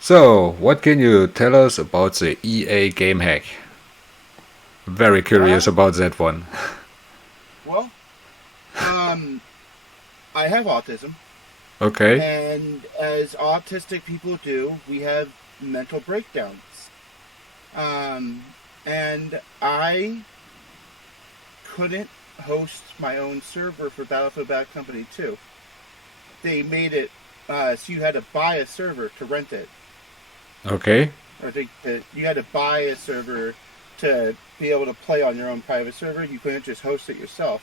So, what can you tell us about the EA game hack? Very curious Uh, about that one. well, um, I have autism, Okay. and as autistic people do, we have mental breakdowns. And I couldn't host my own server for Battlefield Bad Company 2. They made it so you had to buy a server to rent it, Okay. or you had to buy a server to be able to play on your own private server. You couldn't just host it yourself.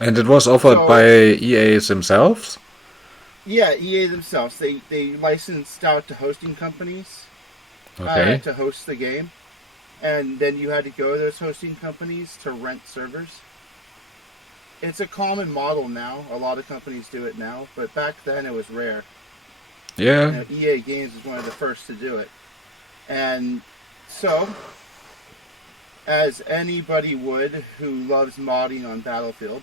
And it was offered by So EA themselves? yeah, EA themselves they licensed out to hosting companies Okay. to host the game, and then you had to go to those hosting companies to rent servers. It's a common model now. A lot of companies do it now, but back then it was rare. Yeah. EA Games was one of the first to do it, and so as anybody would who loves modding on Battlefield,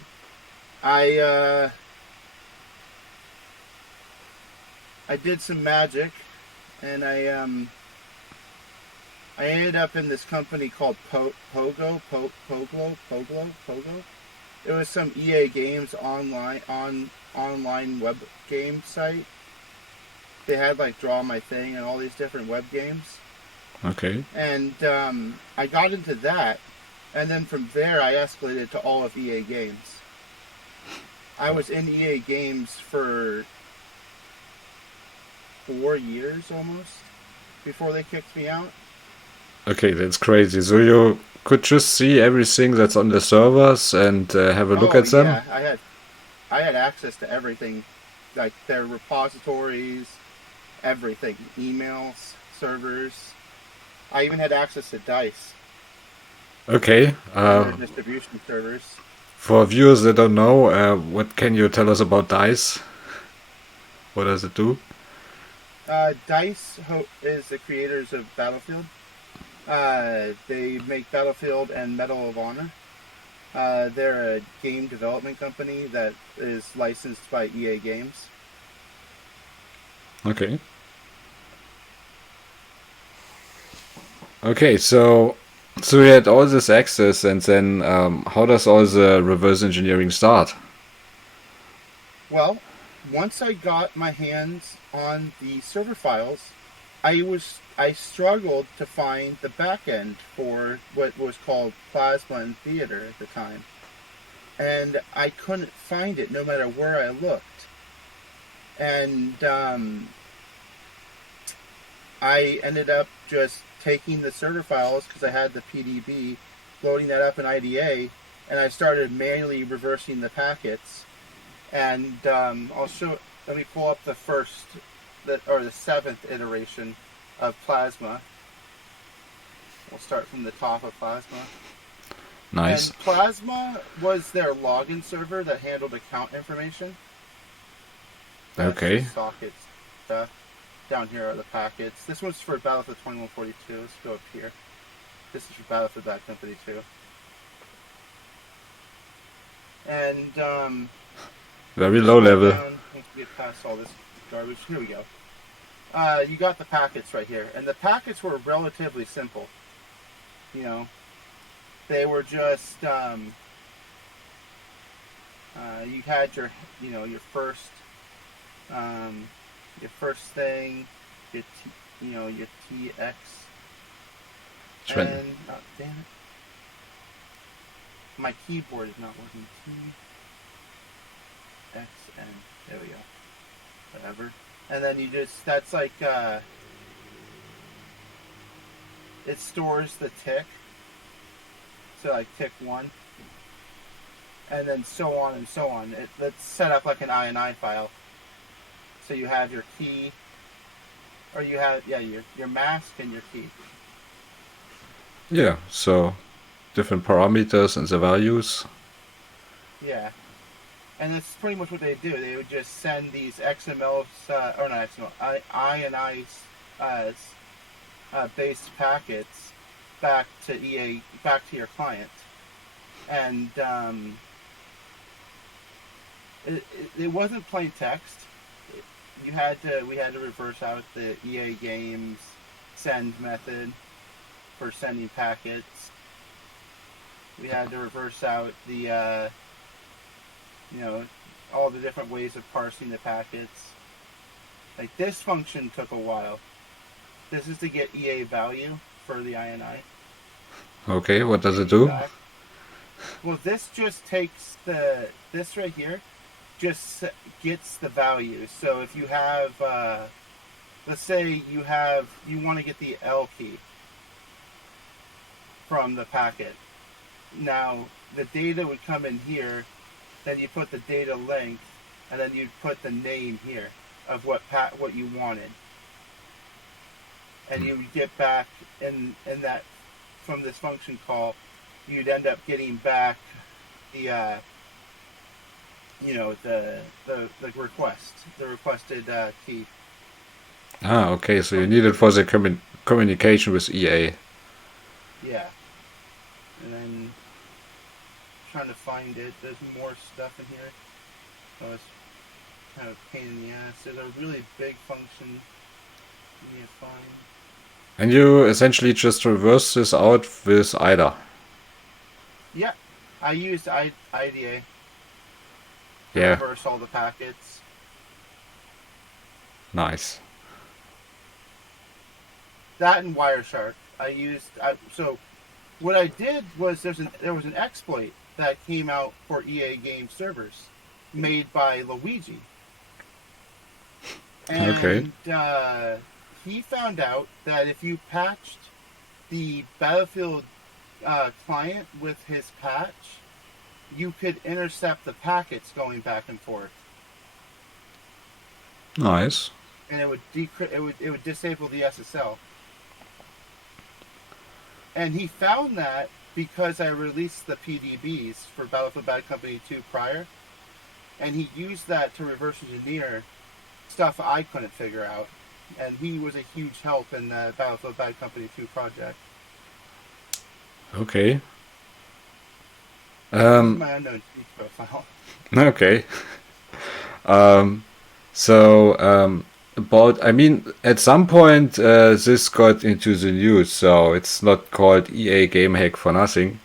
I I did some magic, and I ended up in this company called Pogo. It was some EA Games online web game site. They had like Draw My Thing and all these different web games, Okay. and I got into that, and then from there I escalated to all of EA Games. I was in EA Games for 4 years almost before they kicked me out. Okay, that's crazy. So you could just see everything that's on the servers and have a look Oh at them? yeah, I had access to everything, like their repositories, everything, emails, servers. I even had access to Dice Okay. and their distribution servers. For viewers that don't know, what can you tell us about DICE? What does it do? Is the creators of Battlefield. They make Battlefield and Medal of Honor. They're a game development company that is licensed by EA Games. Okay. Okay, so we had all this access, and then how does all the reverse engineering start? Well, once I got my hands on the server files, I struggled to find the back end for what was called Plasma and Theater at the time, and I couldn't find it no matter where I looked. And I ended up just taking the server files because I had the PDB, loading that up in IDA, and I started manually reversing the packets. And I'll show. Let me pull up the seventh iteration of Plasma. We'll start from the top of Plasma. Nice. And Plasma was their login server that handled account information. That's the Okay. sockets stuff. Down here are the packets. This one's for Battlefield 2142. Let's go up here. This is for Battlefield Bad Company 2. And Very low scroll level. down and get past all this garbage. Here we go. You got the packets right here, and the packets were relatively simple. You know, they were just you had your first thing, your TX, Trent. and oh, damn it, my keyboard is not working. TX and there we go. Whatever. And then that's like it stores the tick. So like tick one, and then so on and so on. Let's set up like an INI file. So you have your key, or you have your mask and your key. Yeah, so different parameters and the values. Yeah, and that's pretty much what they do. They would just send these XML or not XML INI based packets back to your client, and it wasn't plain text. we had to reverse out the EA Games send method for sending packets. We had to reverse out the all the different ways of parsing the packets. Like this function took a while. This is to get EA value for the INI. Okay, what does it do? Well, this just takes this right here just gets the value. So if you have, let's say you want to get the L key from the packet. Now the data would come in here, then you put the data length, and then you'd put the name here of what you wanted, and you would get back in that from this function call. You'd end up getting back the requested key. Ah, okay, so you need it for the communication with EA. Yeah. And then trying to find it. There's more stuff in here. So it's kind of a pain in the ass. There's a really big function you need to find. And you essentially just reverse this out with IDA. Yeah. I used IDA to Yeah. reverse all the packets. Nice. That and Wireshark. So what I did was there was an exploit that came out for EA Game servers made by Luigi. And Okay. He found out that if you patched the Battlefield client with his patch, you could intercept the packets going back and forth. Nice. And it would disable the SSL. And he found that because I released the PDBs for Battlefield Bad Company 2 prior, and he used that to reverse engineer stuff I couldn't figure out. And he was a huge help in the Battlefield Bad Company 2 project. Okay. My unknown cheat profile. Okay. At some point, this got into the news, so it's not called EA Game Hack for nothing.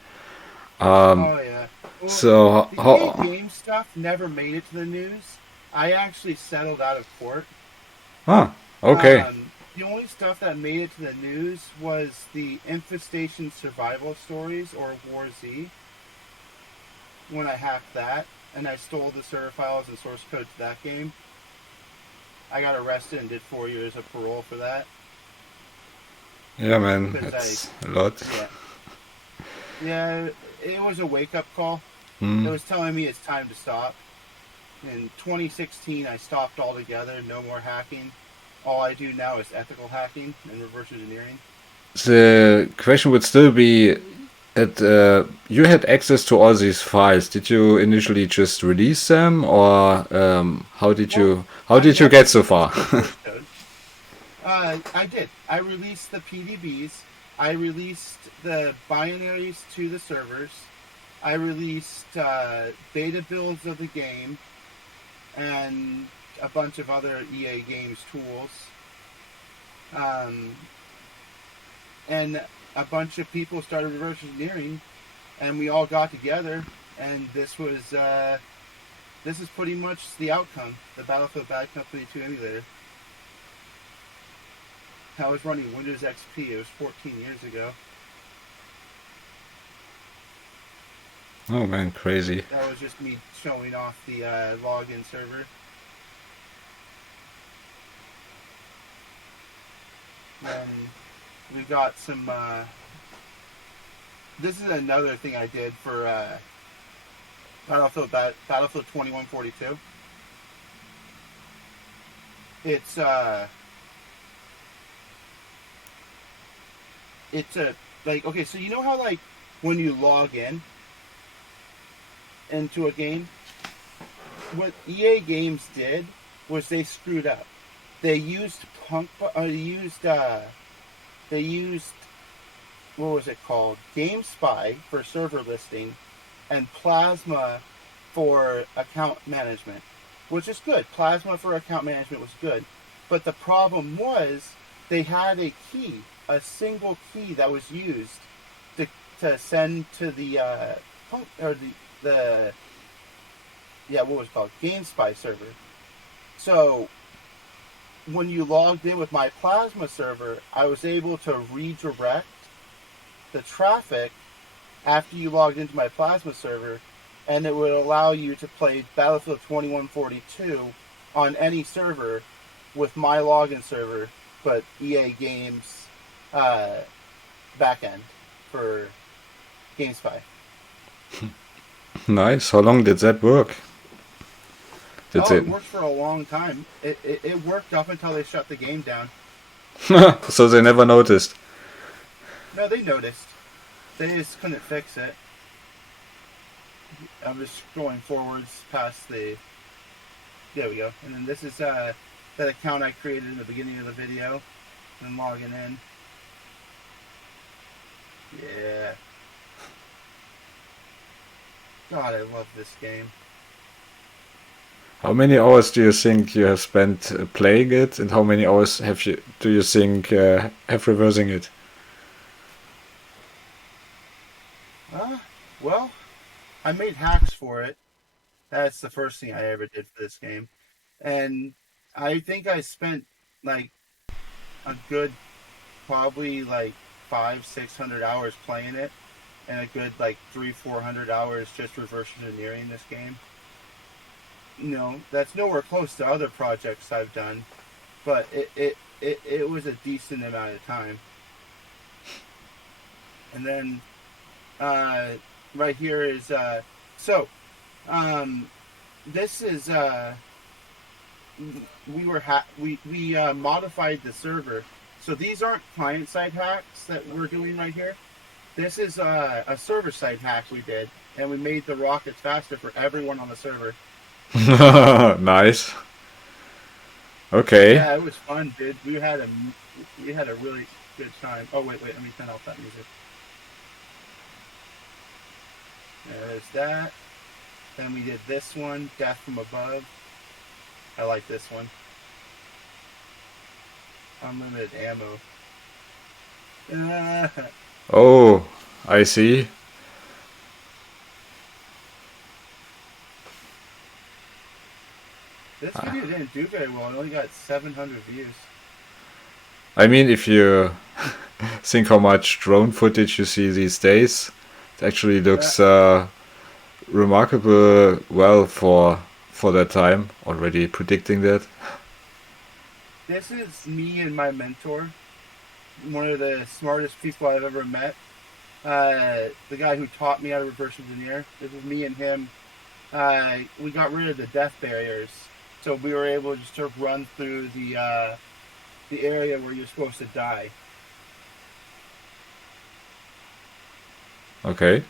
Oh yeah. Well, So, the EA Game stuff never made it to the news. I actually settled out of court. okay. The only stuff that made it to the news was the Infestation Survival Stories, or War Z, when I hacked that, and I stole the server files and source code to that game. I got arrested and did 4 years of parole for that. Yeah, man, that's a lot. Yeah, it was a wake-up call. It was telling me it's time to stop. In 2016, I stopped altogether. No more hacking. All I do now is ethical hacking and reverse engineering. The question would still be that you had access to all these files. Did you initially just release them, or how did you get so far? I did. I released the PDBs. I released the binaries to the servers. I released beta builds of the game and a bunch of other EA Games tools. And a bunch of people started reverse engineering, and we all got together, and this is pretty much the outcome, the Battlefield Bad Company 2 emulator. I was running Windows XP. It was 14 years ago. Oh man, crazy. That was just me showing off the login server. And we got some... this is another thing I did for Battlefield 2142. It's okay, so you know how like when you log into a game, what EA Games did was they screwed up. They used what was it called? GameSpy for server listing and Plasma for account management. which is good. Plasma for account management was good. But the problem was they had a key, a single key that was used to send to the what was it called? GameSpy server. So when you logged in with my Plasma server, I was able to redirect the traffic after you logged into my Plasma server, and it would allow you to play Battlefield 2142 on any server with my login server, but EA Games backend for GameSpy. Nice. How long did that work? It worked for a long time. It worked up until they shut the game down. So they never noticed. No, they noticed. They just couldn't fix it. I'm just going forwards past the... There we go. And then this is that account I created in the beginning of the video. And logging in. Yeah. God, I love this game. How many hours do you think you have spent playing it, and how many hours do you think have reversing it? Well, I made hacks for it. That's the first thing I ever did for this game. And I think I spent like a good probably like 500-600 hours playing it, and a good like 300-400 hours just reverse engineering this game. You know, that's nowhere close to other projects I've done, but it was a decent amount of time. And then right here is this is we modified the server. So these aren't client-side hacks that we're doing right here. This is a server-side hack we did, and we made the rockets faster for everyone on the server. Nice. Okay. Yeah, it was fun, dude. We had a really good time. Oh wait, let me turn off that music. There's that. Then we did this one, Death from Above. I like this one. Unlimited ammo. Oh, I see. This video didn't do very well. It only got 700 views. I mean, if you think how much drone footage you see these days, it actually looks remarkable well for that time. Already predicting that. This is me and my mentor. One of the smartest people I've ever met. The guy who taught me how to reverse engineer. This is me and him. We got rid of the death barriers, so we were able just to run through the area where you're supposed to die. Okay.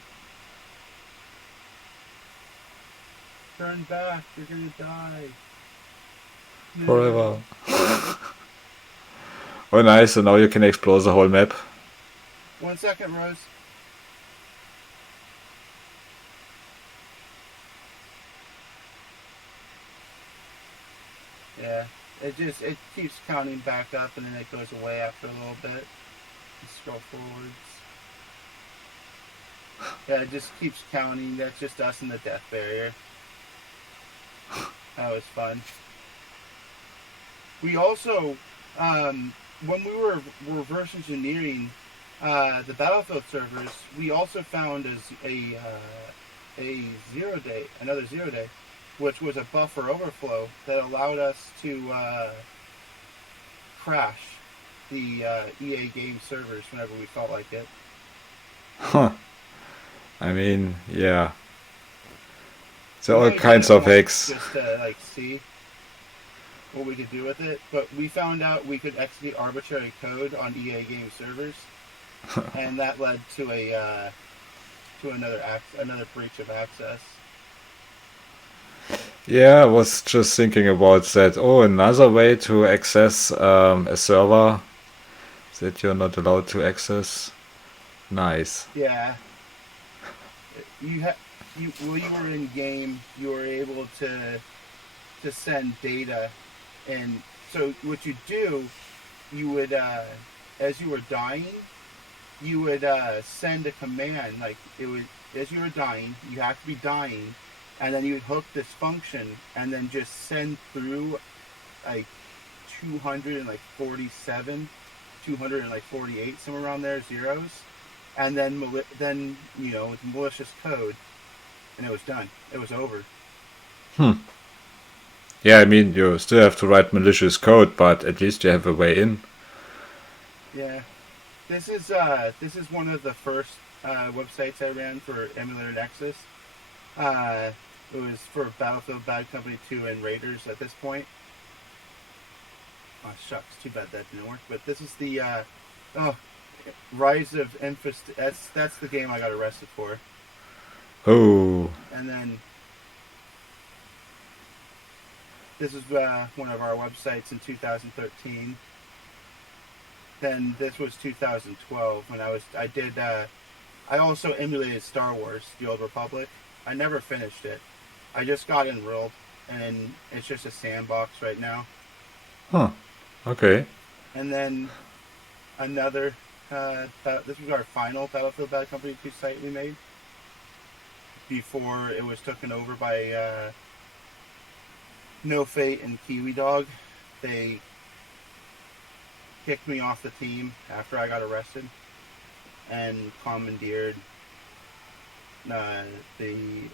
Turn back, you're gonna die. No. Forever. Oh, nice. So now you can explore the whole map. 1 second, Rose. Yeah, it keeps counting back up, and then it goes away after a little bit. You scroll forwards. Yeah, it just keeps counting. That's just us and the death barrier. That was fun. We also, when we were reverse engineering the Battlefield servers, we also found another 0 day, which was a buffer overflow that allowed us to crash the EA game servers whenever we felt like it. Huh. I mean, yeah. So all kinds of hacks. Just to like see what we could do with it, but we found out we could execute arbitrary code on EA game servers, and that led to another breach of access. Yeah, I was just thinking about that. Oh, another way to access a server that you're not allowed to access. Nice. Yeah. When you were in game, you were able to to send data. And so what you do, you would, as you were dying, you would send a command. Like it would, as you were dying, you have to be dying, and then you would hook this function, and then just send through like 247, 248, somewhere around there, zeros, and then with malicious code, and it was done. It was over. Yeah, I mean, you still have to write malicious code, but at least you have a way in. Yeah, this is one of the first websites I ran for Emulator Nexus. It was for Battlefield Bad Company 2 and Raiders at this point. Oh shucks, too bad that didn't work. But this is the Rise of that's the game I got arrested for. Oh. And then this is one of our websites in 2013. Then this was 2012 when I also emulated Star Wars, The Old Republic. I never finished it. I just got enrolled, and it's just a sandbox right now. Huh. Okay. And then another, this was our final Battlefield Bad Company 2 site we made before it was taken over by No Fate and Kiwi Dog. They kicked me off the team after I got arrested and commandeered the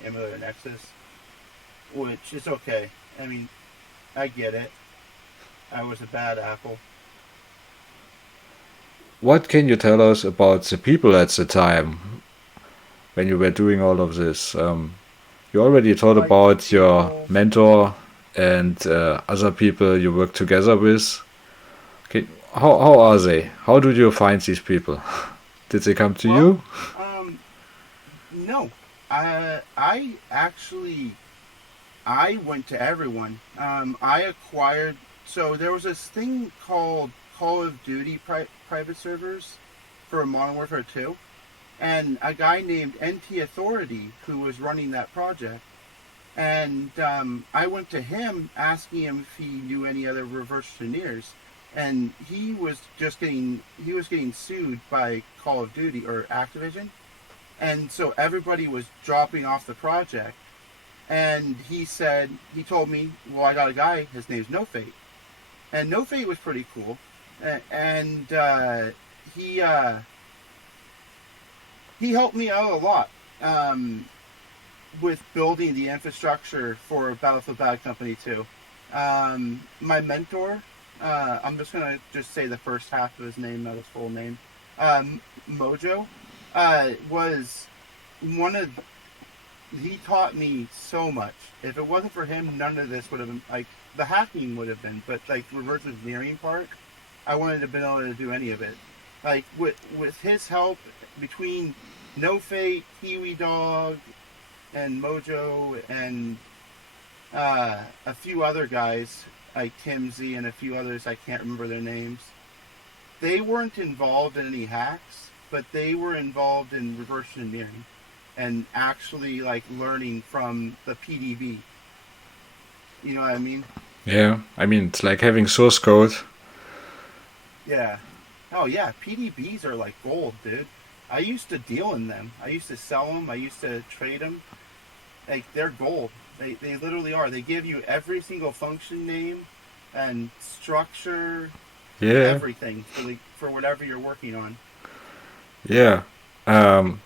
Emulator Nexus, which is okay. I mean, I get it. I was a bad apple. What can you tell us about the people at the time when you were doing all of this? You already told about your mentor and other people you work together with. Okay, how are they? How did you find these people? Did they come to you? No. I went to everyone. I acquired. So there was this thing called Call of Duty private servers for Modern Warfare 2, and a guy named NT Authority who was running that project. And I went to him asking him if he knew any other reverse engineers, and he was getting sued by Call of Duty or Activision, and so everybody was dropping off the project. And he told me, well, I got a guy, his name's No Fate. And No Fate was pretty cool. And he helped me out a lot with building the infrastructure for Battlefield Bad Company 2. My mentor, I'm just going to say the first half of his name, not his full name, Mojo, was he taught me so much. If it wasn't for him, none of this would have been, like, the hacking would have been, but, like, reverse engineering part, I wouldn't have been able to do any of it. Like, with his help, between No Fate, Kiwi Dog, and Mojo, and a few other guys, like Timsy and a few others, I can't remember their names, they weren't involved in any hacks, but they were involved in reverse engineering and actually, like, learning from the PDB. You know what I mean? Yeah, I mean, it's like having source code. Yeah. Oh, yeah, PDBs are like gold, dude. I used to deal in them. I used to sell them. I used to trade them. Like, they're gold. They literally are. They give you every single function name and structure, everything for whatever you're working on. Yeah.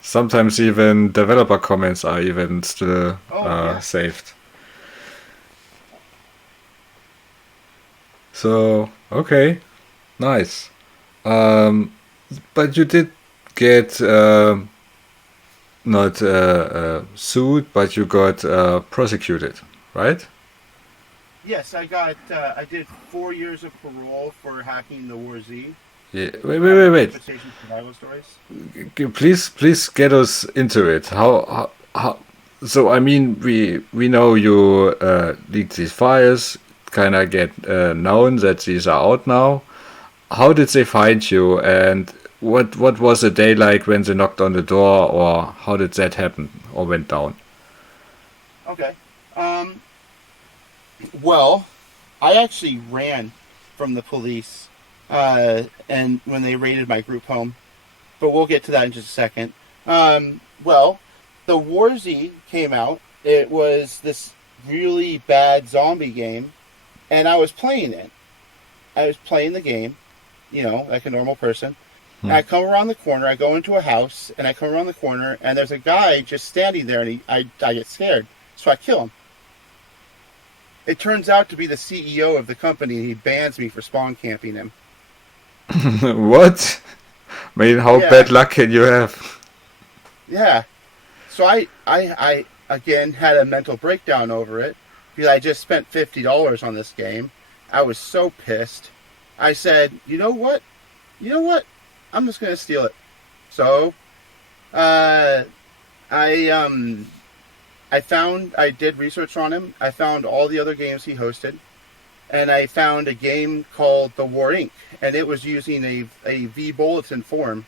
Sometimes even developer comments are even still saved. So, okay, nice. But you did get not sued, but you got prosecuted, right? Yes, I did 4 years of parole for hacking the War Z. Yeah. Wait. Survival stories. Please get us into it. How so, I mean, we know you leaked these files, kind of get known that these are out now. How did they find you, and what was the day like when they knocked on the door, or how did that happen or went down? Okay. Well, I actually ran from the police, and when they raided my group home, but we'll get to that in just a second. Well, the Warzy came out. It was this really bad zombie game, and I was playing it. I was playing the game, like a normal person. And Hmm. I come around the corner. I go into a house, and I come around the corner, and there's a guy just standing there, and I get scared, so I kill him. It turns out to be the CEO of the company, and he bans me for spawn camping him. What? I mean, how bad Yeah, luck can you have? yeah. So I again had a mental breakdown over it because I just spent $50 on this game. I was so pissed. I said, you know what? You know what? I'm just gonna steal it. So, uh, I I did research on him. I found all the other games he hosted, and I found a game called The War Inc. And it was using a V bulletin form.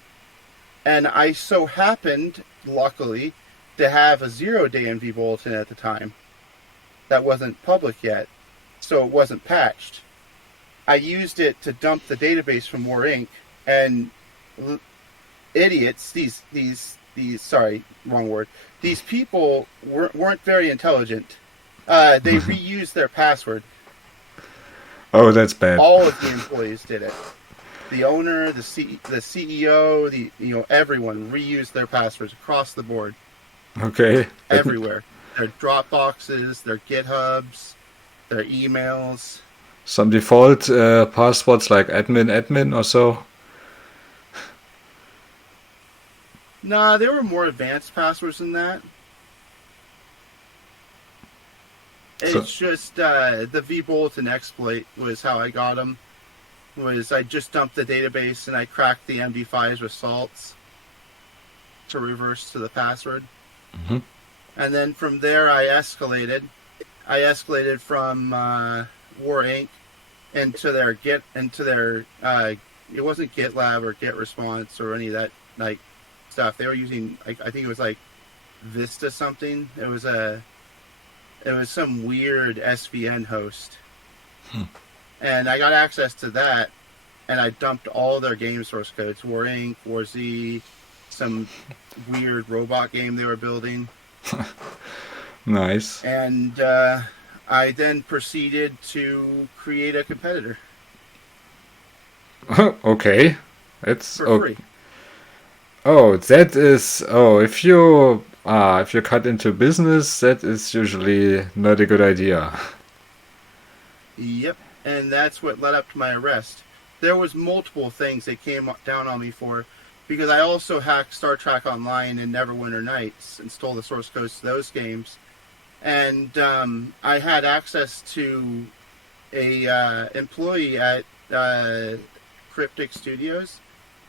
And I so happened, luckily, to have a 0-day MV bulletin at the time that wasn't public yet, so it wasn't patched. I used it to dump the database from War Inc. and idiots, these sorry, wrong word. These people weren't very intelligent. They reused their password. Oh, that's bad. All of the employees did it. The owner, the CEO, everyone reused their passwords across the board, Okay. everywhere. Their Dropboxes, their GitHubs, their emails. Some default passwords like admin or so. Nah, there were more advanced passwords than that. So, It's just the vBulletin exploit was how I got them. Was I just dumped the database and I cracked the MD5's results to reverse to the password, mhm. and then from there I escalated. I escalated from War Inc. into their it wasn't GitLab or GetResponse or any of that like stuff. They were using I think it was like Vista something. It was some weird SVN host. Hmm. And I got access to that, and I dumped all their game source codes: War Inc., War Z, some weird robot game they were building, Nice. and I then proceeded to create a competitor Okay. That's for okay. free. Oh, that is. Oh, if you cut into business, that is usually not a good idea. Yep, and that's what led up to my arrest. There was multiple things they came down on me for, because I also hacked Star Trek Online and Neverwinter Nights and stole the source codes to those games. And I had access to a employee at Cryptic Studios,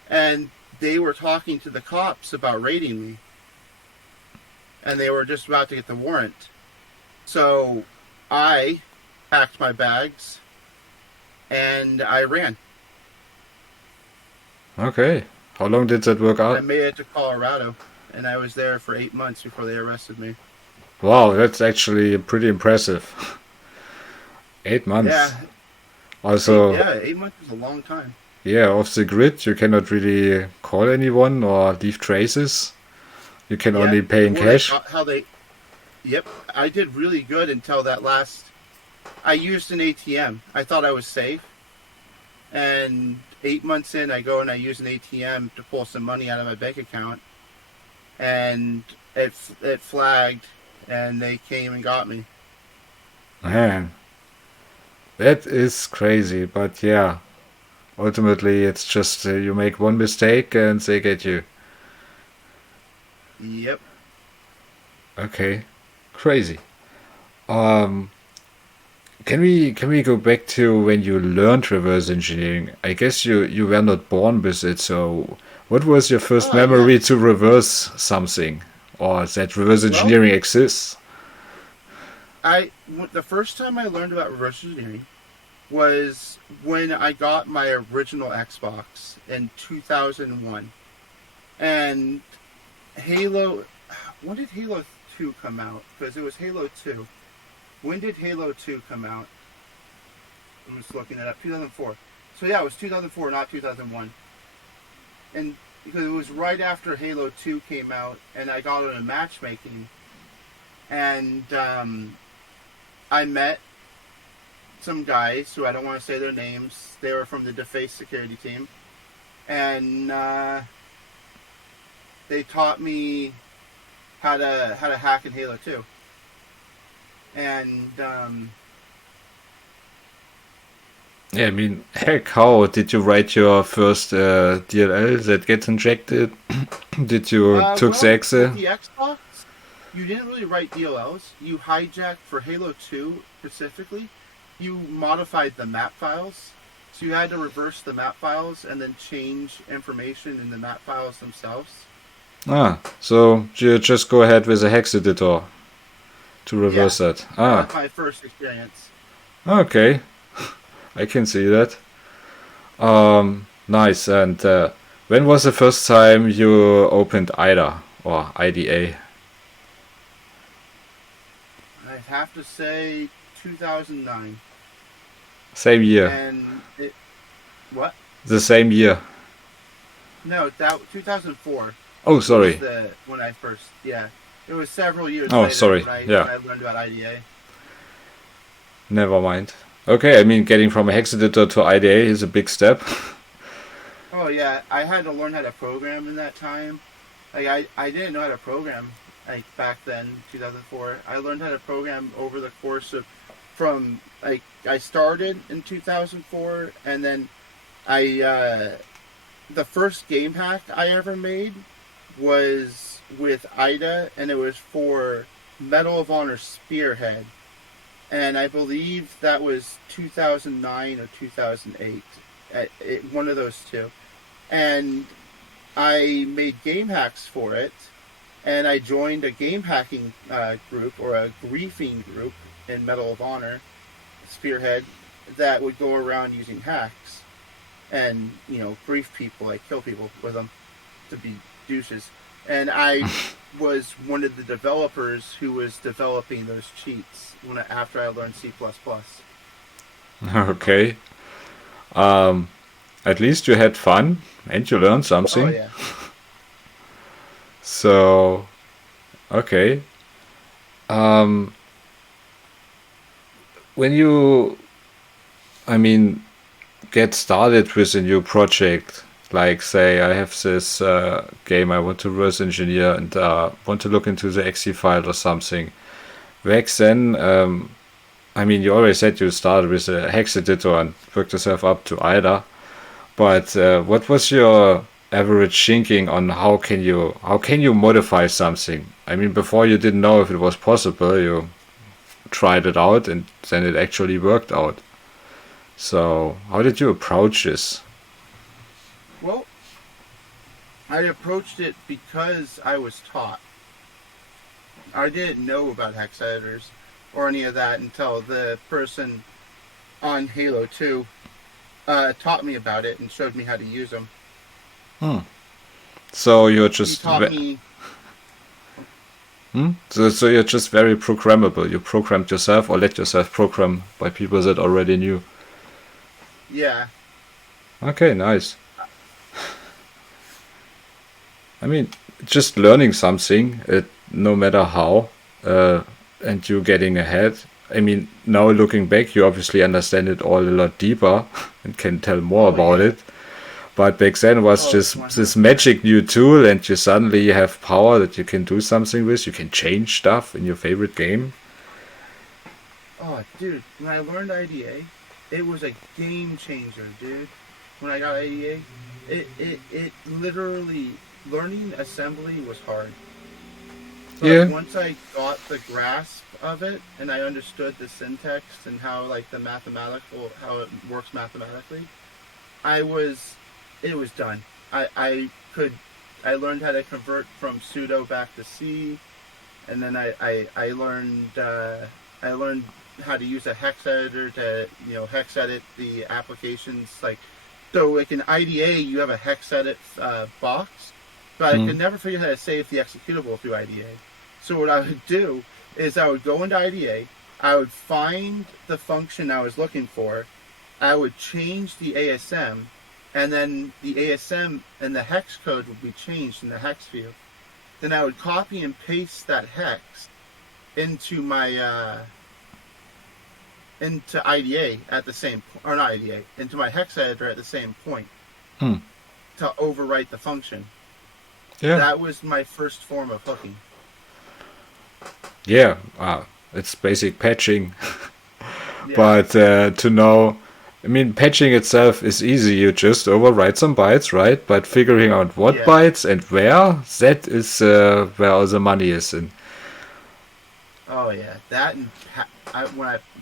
and they were talking to the cops about raiding me, and they were just about to get the warrant. So I packed my bags and I ran. Okay. How long did that work I out? made it to Colorado, and I was there for 8 months before they arrested me. Wow, that's actually pretty impressive. 8 months. Yeah, Also, 8 months is a long time. yeah, off the grid, you cannot really call anyone or leave traces. You can Yeah, only pay in well, they cash. got how they. Yep, I did really good until that last. I used an ATM. I thought I was safe, and 8 months in, I go and I use an ATM to pull some money out of my bank account, and it flagged, and they came and got me. Man, that is crazy. But yeah, ultimately, it's just you make one mistake and they get you. Yep. Okay, crazy. Um, can we go back to when you learned reverse engineering? I guess you were not born with it, so what was your first Yeah. memory to reverse something, or that reverse Well, engineering exists? the first time I learned about reverse engineering was when I got my original Xbox in 2001. And Halo, when did Halo 2 come out? Because it was Halo 2. When did Halo 2 come out? I'm just looking it up. 2004. So yeah, it was 2004, not 2001. And because it was right after Halo 2 came out, and I got into matchmaking, and I met some guys who I don't want to say their names. They were from the Deface security team, and they taught me how to hack in Halo 2. And Yeah, I mean, heck, how did you write your first DLL that gets injected? Did you took the exe? With the Xbox, you didn't really write DLLs. You hijacked for Halo 2 specifically. You modified the map files, so you had to reverse the map files and then change information in the map files themselves. Ah, so you just go ahead with a hex editor to reverse that. Ah, That's my first experience. okay, I can see that. Nice. And when was the first time you opened IDA or IDA? I have to say 2009. Same year. And what? The same year. No, that 2004. Oh, sorry. Was when I first, yeah. It was several years Oh, later sorry. when I learned about IDA. Never mind. Okay, I mean, getting from a hex editor to IDA is a big step. Oh, yeah. I had to learn how to program in that time. Like, I didn't know how to program, like, back then, 2004. I learned how to program over the course of, from, like, I started in 2004, and then the first game hack I ever made was with IDA, and it was for Medal of Honor Spearhead. And I believe that was 2009 or 2008, one of those two. And I made game hacks for it, and I joined a game hacking group, or a griefing group in Medal of Honor Spearhead, that would go around using hacks and, grief people, like kill people with them to be douches. And I was one of the developers who was developing those cheats after I learned C++. Okay. At least you had fun and you learned something. Oh, yeah. So, okay. When you, get started with a new project, like say I have this game I want to reverse engineer and want to look into the exe file or something. Back then, you always said you started with a hex editor and worked yourself up to IDA. But what was your average thinking on how can you modify something? Before you didn't know if it was possible, you tried it out and then it actually worked out. So how did you approach this? Well, I approached it because I was taught. I didn't know about hex editors or any of that until the person on Halo 2 taught me about it and showed me how to use them. So you're just He taught me. So you're just very programmable. You programmed yourself or let yourself program by people that already knew. Yeah. Okay, nice. Just learning something, no matter how, and you getting ahead. Now looking back, you obviously understand it all a lot deeper and can tell more about it. But back then it was just 100%. This magic new tool, and you suddenly have power that you can do something with. You can change stuff in your favorite game. Oh, dude, when I learned IDA, it was a game changer, dude. When I got IDA, it literally, learning assembly was hard. But once I got the grasp of it and I understood the syntax and how how it works mathematically, it was done. I learned how to convert from pseudo back to C, and then I learned how to use a hex editor to hex edit the applications. So in IDA you have a hex edit box, but I could never figure out how to save the executable through IDA. So what I would do is I would go into IDA, I would find the function I was looking for. I would change the ASM, and then the ASM and the hex code would be changed in the hex view. Then I would copy and paste that hex into my into IDA at the same, or not IDA, into my hex editor at the same point Hmm. to overwrite the function. Yeah. That was my first form of hooking. Yeah. It's basic patching. Yeah. But to know, I mean, patching itself is easy. You just overwrite some bytes, right? But figuring out what Yeah. bytes and where, that is where all the money is in. Oh yeah, that and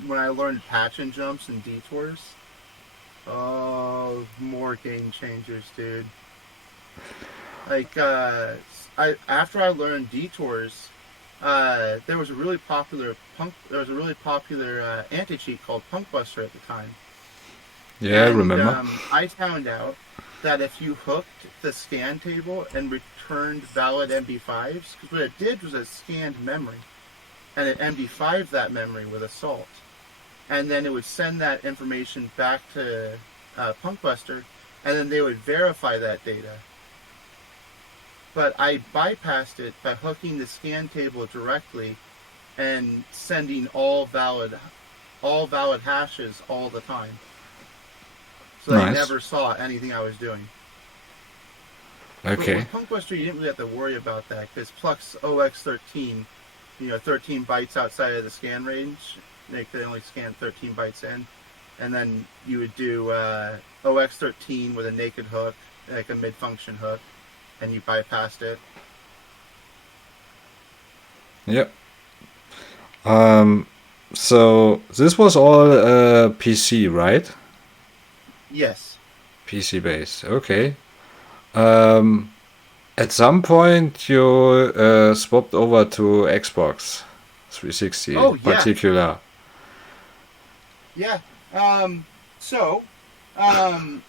when I learned patch and jumps and detours, oh, more game changers, dude. Like after I learned detours, there was a really popular anti-cheat called Punk Buster at the time. Yeah, I And, remember. I found out that if you hooked the scan table and returned valid MD5s, because what it did was it scanned memory, and it MD5'd that memory with a salt, and then it would send that information back to Punk Buster, and then they would verify that data. But I bypassed it by hooking the scan table directly and sending all valid hashes all the time. So they Nice. never saw anything I was doing. But Okay. with Punk Buster, you didn't really have to worry about that because Plux OX13, 13 bytes outside of the scan range, they could only scan 13 bytes in. And then you would do OX13 with a naked hook, like a mid-function hook, and you bypassed it. Yep. So this was all PC, right? Yes. PC based. Okay. At some point you swapped over to Xbox 360 Oh, in yeah. particular. Yeah. So, let's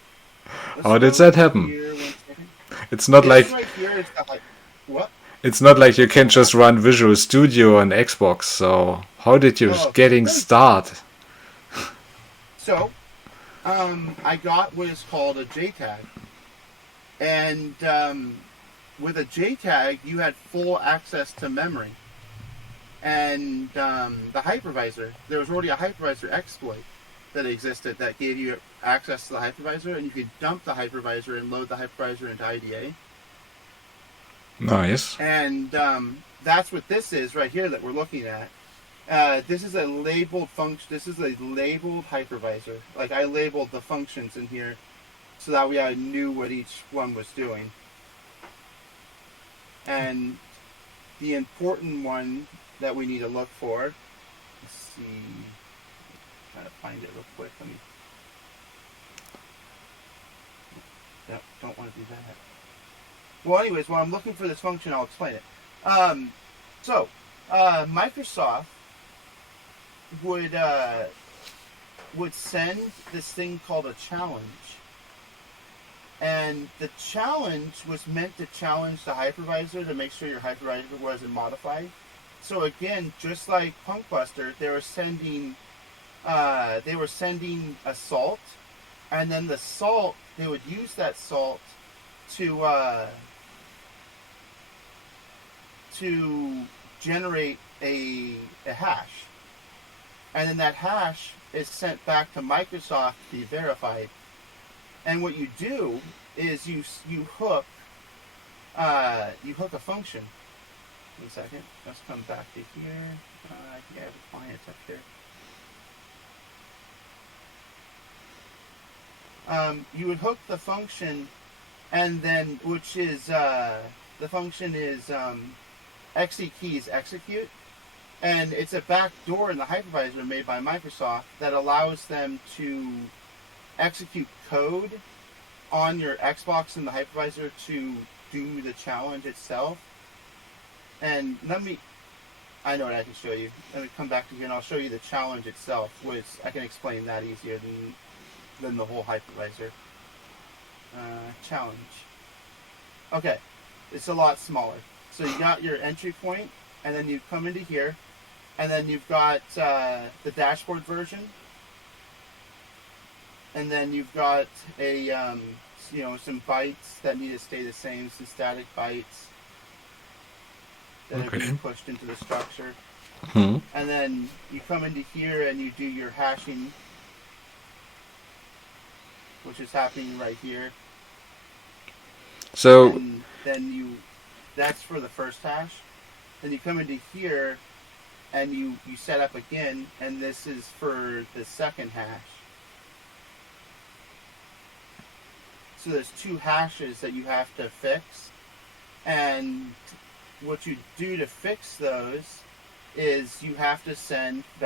How did go that happen? here 1 second. It's not This like right here is the what? it's not like you can just run Visual Studio on Xbox. So how did you Oh, getting really? start? So, I got what is called a JTAG. And with a JTAG, you had full access to memory. And the hypervisor, there was already a hypervisor exploit that existed that gave you access to the hypervisor, and you could dump the hypervisor and load the hypervisor into IDA. Nice. And that's what this is right here that we're looking at. This is a labeled function. This is a labeled hypervisor. Like I labeled the functions in here, so that way I knew what each one was doing. And the important one that we need to look for. Let's see. Try to find it real quick. Let me. Yep, don't want to do that. Well, anyways, while I'm looking for this function, I'll explain it. Microsoft would send this thing called a challenge, and the challenge was meant to challenge the hypervisor to make sure your hypervisor wasn't modified. So again, just like Punk Buster, they were sending a salt, and then the salt, they would use that salt to generate a hash, and then that hash is sent back to Microsoft to be verified. And what you do is you hook a function. 1 second, let's come back to here. I think I have a client up here. You would hook the function, and then the function is exe keys execute, and it's a back door in the hypervisor made by Microsoft that allows them to execute code on your Xbox in the hypervisor to do the challenge itself. And I know what I can show you. Let me come back to here and I'll show you the challenge itself, which I can explain that easier than the whole hypervisor. Challenge. Okay, it's a lot smaller. So you got your entry point, and then you come into here, And then you've got the dashboard version. And then you've got a some bytes that need to stay the same, some static bytes that are being pushed into the structure. Hmm. And then you come into here and you do your hashing, which is happening right here. So and then that's for the first hash. Then you come into here and you set up again, and this is for the second hash. So there's 2 hashes that you have to fix, and what you do to fix those is you have to scan a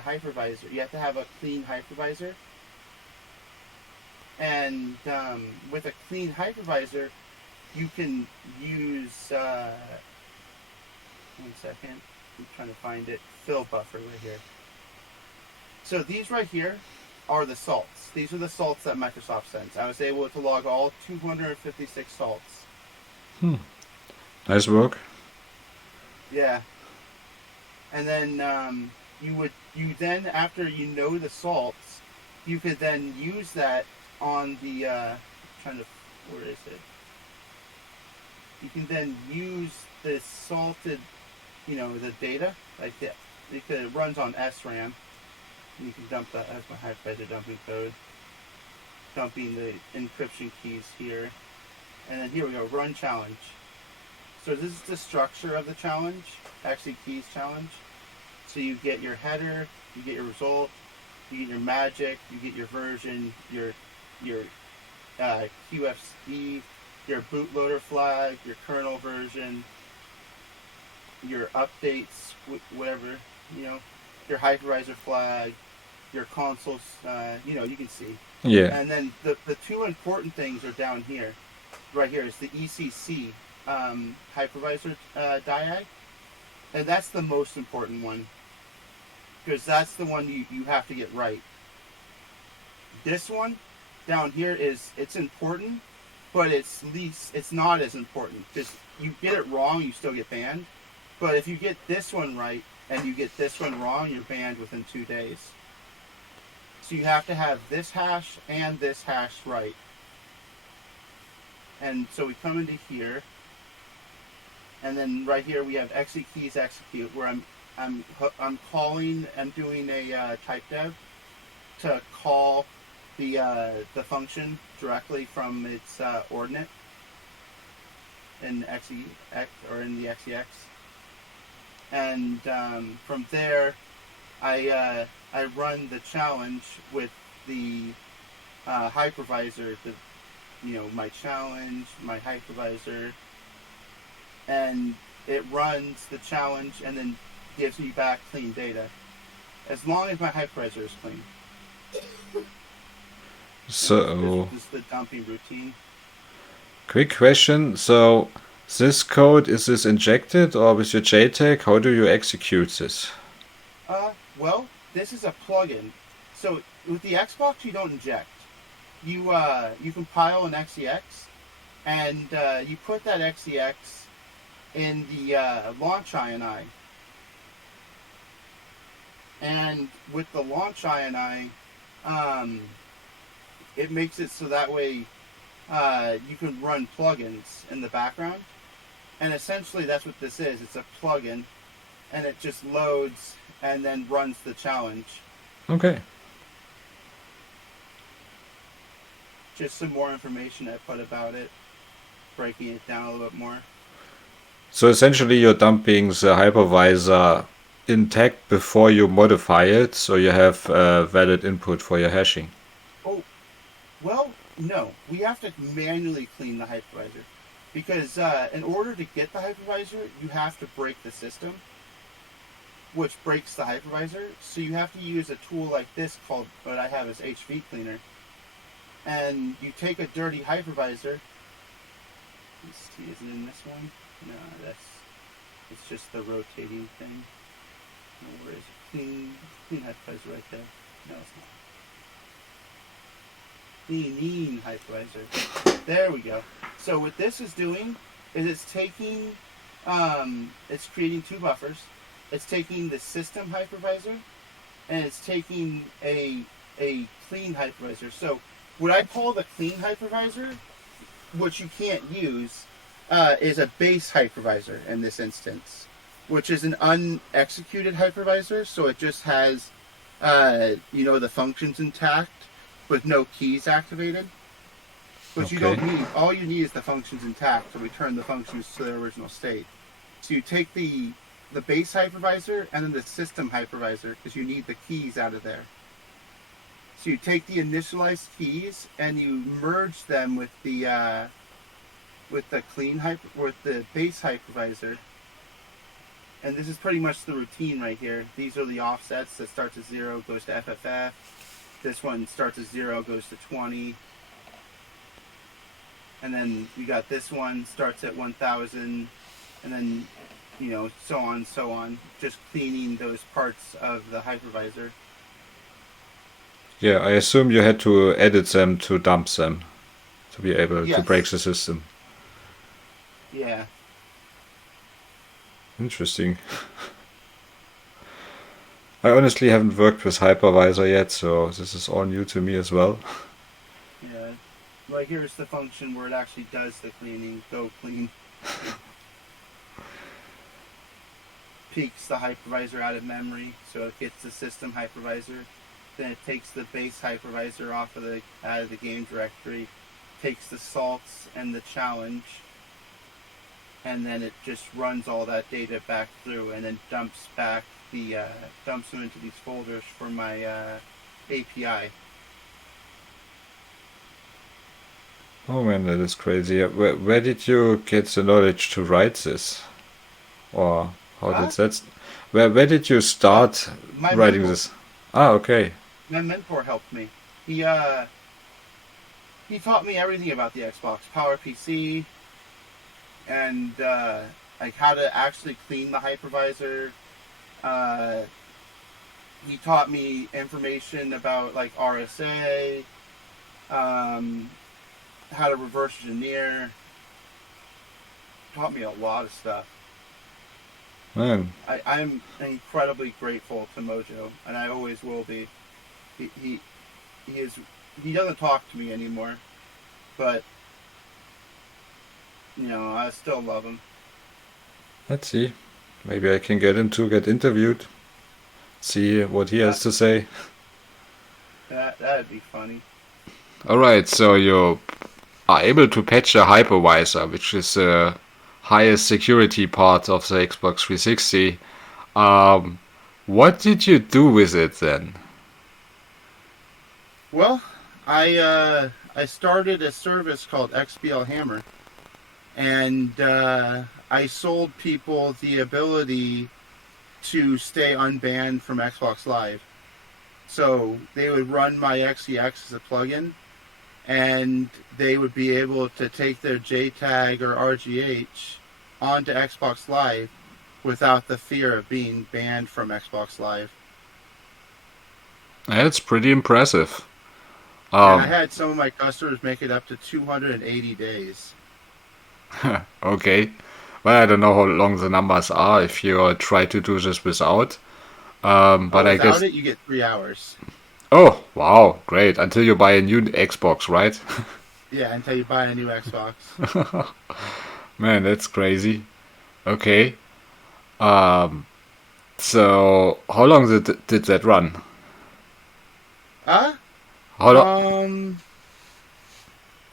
hypervisor. You have to have a clean hypervisor. And with a clean hypervisor, you can use, one second, I'm trying to find it, fill buffer right here. So these right here are the salts. These are the salts that Microsoft sends. I was able to log all 256 salts. Nice work. Yeah. And then you then, after you know the salts, you could then use that on the where is it? You can then use the salted, the data like that. It runs on SRAM. You can dump that as my hypervisor dumping code. Dumping the encryption keys here. And then here we go, run challenge. So this is the structure of the challenge, actually keys challenge. So you get your header, you get your result, you get your magic, you get your version, your QFC, your bootloader flag, your kernel version, your updates, whatever, your hypervisor flag, your consoles, you can see. Yeah. And then the 2 important things are down here. Right here is the ECC hypervisor diag. And that's the most important one, because that's the one you have to get right. This one down here it's important, but it's not as important. Just you get it wrong, you still get banned. But if you get this one right and you get this one wrong, you're banned within 2 days. So you have to have this hash and this hash right. And so we come into here, and then right here we have exekeys execute, where I'm doing a type dev to call the function directly from its ordinate in XEX or in the XEX, and from there I run the challenge with the hypervisor. My challenge, my hypervisor, and it runs the challenge and then gives me back clean data, as long as my hypervisor is clean. So, this is the dumping routine. Quick question. So, this code, is this injected, or with your JTAG, how do you execute this? Well, this is a plugin. So with the Xbox, you don't inject. You compile an XEX, and you put that XEX in the launch INI. And with the launch INI, it makes it so that way you can run plugins in the background. And essentially that's what this is. It's a plugin, and it just loads and then runs the challenge. Okay. Just some more information I put about it, breaking it down a little bit more. So essentially you're dumping the hypervisor intact before you modify it, so you have valid input for your hashing. Oh, well, no. We have to manually clean the hypervisor. Because in order to get the hypervisor, you have to break the system, which breaks the hypervisor. So you have to use a tool like this called, what I have is HV Cleaner. And you take a dirty hypervisor. Let's see, is it in this one? No, it's just the rotating thing. No, where is it? Clean hypervisor right there. No, it's not. Clean hypervisor. There we go. So what this is doing is it's taking, it's creating 2 buffers. it's taking the system hypervisor, and it's taking a clean hypervisor. So what I call the clean hypervisor, which you can't use, is a base hypervisor in this instance, which is an unexecuted hypervisor. So it just has, the functions intact with no keys activated. But you don't need, all you need is the functions intact to return the functions to their original state. So you take the base hypervisor and then the system hypervisor, because you need the keys out of there. So you take the initialized keys and you merge them with the base hypervisor. And this is pretty much the routine right here. These are the offsets that starts at 0, goes to FFF. This one starts at 0, goes to 20. And then we got this one, starts at 1000, and then, so on, just cleaning those parts of the hypervisor. Yeah, I assume you had to edit them to dump them to be able to break the system. Yeah. Interesting. I honestly haven't worked with hypervisor yet, so this is all new to me as well. Yeah. Well, here's the function where it actually does the cleaning. Go clean. Peeks the hypervisor out of memory, so it gets the system hypervisor. Then it takes the base hypervisor out of the game directory, takes the salts and the challenge, and then it just runs all that data back through, and then dumps them into these folders for my API. Oh man, that is crazy. Where did you get the knowledge to write this? Or how did that... Where did you start writing this? Ah, okay. My mentor helped me. He taught me everything about the Xbox, PowerPC, and like how to actually clean the hypervisor. He taught me information about like RSA, how to reverse engineer. Taught me a lot of stuff. Man. I'm incredibly grateful to Mojo, and I always will be. He doesn't talk to me anymore, but I still love him. Let's see. Maybe I can get him to get interviewed. See what he has to say. That'd be funny. Alright, so you are able to patch a hypervisor, which is the highest security part of the Xbox 360. What did you do with it then? Well, I started a service called XBL Hammer, and I sold people the ability to stay unbanned from Xbox Live. So they would run my XEX as a plugin, and they would be able to take their JTAG or RGH onto Xbox Live without the fear of being banned from Xbox Live. That's pretty impressive. And I had some of my customers make it up to 280 days. Okay. Well, I don't know how long the numbers are if you try to do this without. But I guess... Without it, you get 3 hours. Oh, wow. Great. Until you buy a new Xbox, right? Yeah, until you buy a new Xbox. Man, that's crazy. Okay. So, how long did that run? How long?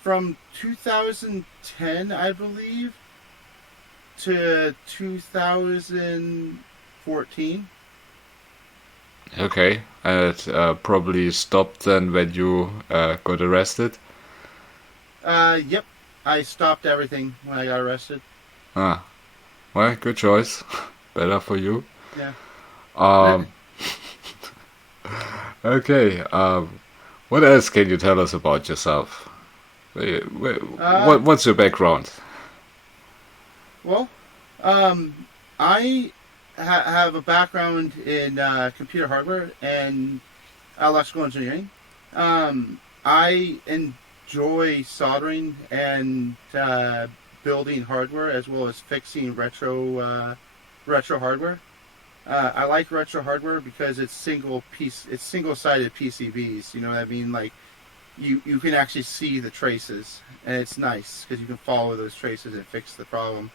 From 2010, I believe, to 2014. Okay, and it probably stopped then when you got arrested? Yep. I stopped everything when I got arrested. Ah, well, good choice. Better for you. Yeah. Okay, what else can you tell us about yourself? What's your background? Well, I have a background in computer hardware and electrical engineering. I enjoy soldering and building hardware as well as fixing retro hardware. I like retro hardware because it's single-sided PCBs. You know what I mean? Like you can actually see the traces, and it's nice because you can follow those traces and fix the problem.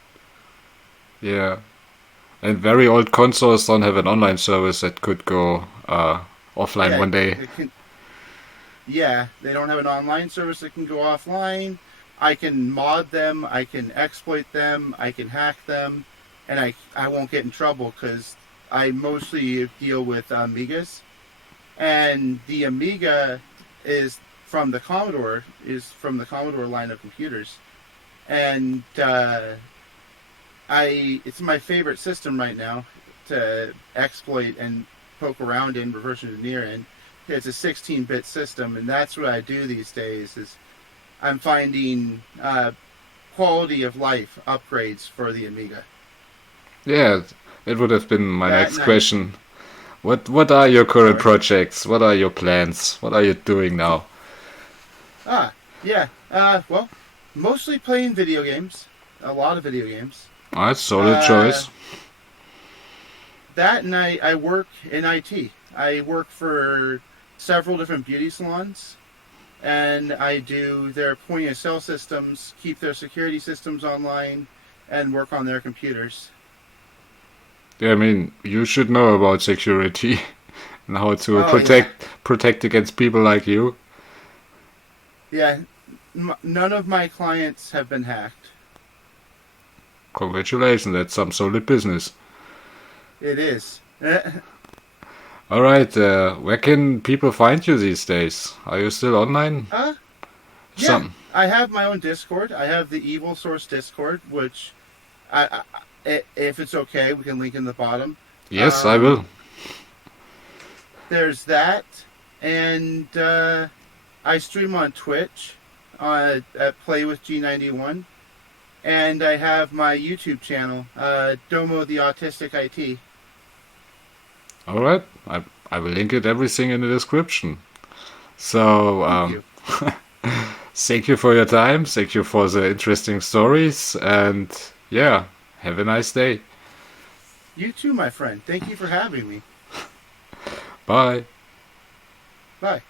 Yeah. And very old consoles don't have an online service that could go offline Yeah, one day. it can. Yeah, they don't have an online service that can go offline. I can mod them, I can exploit them, I can hack them, and I won't get in trouble because I mostly deal with Amigas, and the Amiga is from the Commodore line of computers, and it's my favorite system right now to exploit and poke around in, reverse engineer in. It's a 16-bit system, and that's what I do these days. Is I'm finding quality of life upgrades for the Amiga. Yeah, it would have been my That next night. question. What are your current Sorry. projects? What are your plans? What are you doing now? Yeah. Well, mostly playing video games. A lot of video games. That's solid Uh, choice. that night, I work in IT. I work for several different beauty salons, and I do their point of sale systems, keep their security systems online, and work on their computers. Yeah, I mean, you should know about security and how to Oh yeah, protect against people like you. yeah. None of my clients have been hacked. Congratulations, that's some solid business. It is. All right, where can people find you these days? Are you still online? uh, yeah. Some. I have my own Discord. I have the Evil Source Discord, which if it's okay, we can link in the bottom. Yes, I will. Um, there's that, and I stream on Twitch at Play with G91, and I have my YouTube channel, Domo the Autistic IT. All right, I will link it everything in the description. So, Thank you. thank you for your time. Thank you for the interesting stories. And yeah, have a nice day. You too, my friend. Thank you for having me. Bye. Bye.